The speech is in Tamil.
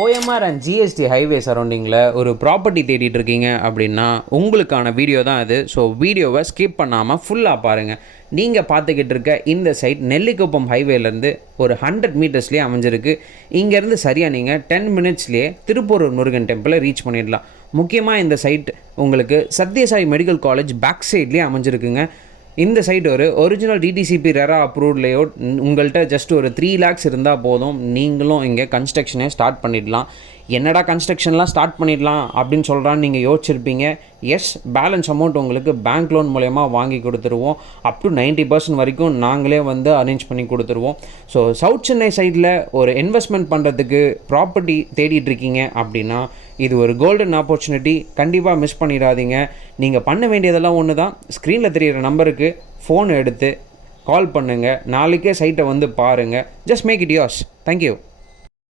OMR அண்ட் GST ஹைவே சரௌண்டிங்கில் ஒரு ப்ராப்பர்ட்டி தேடிட்டு இருக்கீங்க அப்படின்னா உங்களுக்கான வீடியோ தான் இது. ஸோ வீடியோவை ஸ்கிப் பண்ணாமல் ஃபுல்லாக பாருங்கள். நீங்கள் பார்த்துக்கிட்டு இருக்க இந்த சைட் நெல்லிக்குப்பம் ஹைவேலேருந்து ஒரு 100 மீட்டர்ஸ்லேயே அமைஞ்சிருக்கு. இங்கேருந்து சரியாக நீங்கள் 10 மினிட்ஸ்லேயே திருப்பூரூர் முருகன் டெம்பிளை ரீச் பண்ணிடலாம். முக்கியமாக இந்த சைட் உங்களுக்கு சத்யசாய் மெடிக்கல் காலேஜ் பேக் சைட்லேயே அமைஞ்சிருக்குங்க. இந்த சைட் ஒரு original DTCP RERA approved layout. உங்கள்கிட்ட ஜஸ்ட் ஒரு 3 lakhs இருந்தால் போதும், நீங்களும் இங்கே கன்ஸ்ட்ரக்ஷனே ஸ்டார்ட் பண்ணிடலாம். என்னடா கன்ஸ்ட்ரக்ஷன்லாம் ஸ்டார்ட் பண்ணிடலாம் அப்படின்னு சொல்கிறான்னு நீங்கள் யோசிச்சிருப்பீங்க. எஸ், பேலன்ஸ் அமௌண்ட் உங்களுக்கு பேங்க் லோன் மூலயமா வாங்கி கொடுத்துருவோம். அப் டு 90% வரைக்கும் நாங்களே வந்து அரேஞ்ச் பண்ணி கொடுத்துருவோம். ஸோ சவுத் சென்னை சைடில் ஒரு இன்வெஸ்ட்மெண்ட் பண்ணுறதுக்கு ப்ராப்பர்ட்டி தேடிட்டுருக்கீங்க அப்படின்னா இது ஒரு கோல்டன் ஆப்பர்ச்சுனிட்டி. கண்டிப்பாக மிஸ் பண்ணிடாதீங்க. நீங்கள் பண்ண வேண்டியதெல்லாம் ஒன்று தான். ஸ்க்ரீனில் தெரிகிற நம்பருக்கு ஃபோன் எடுத்து கால் பண்ணுங்கள். நாளைக்கே சைட்டை வந்து பாருங்கள். Just make it yours. Thank you.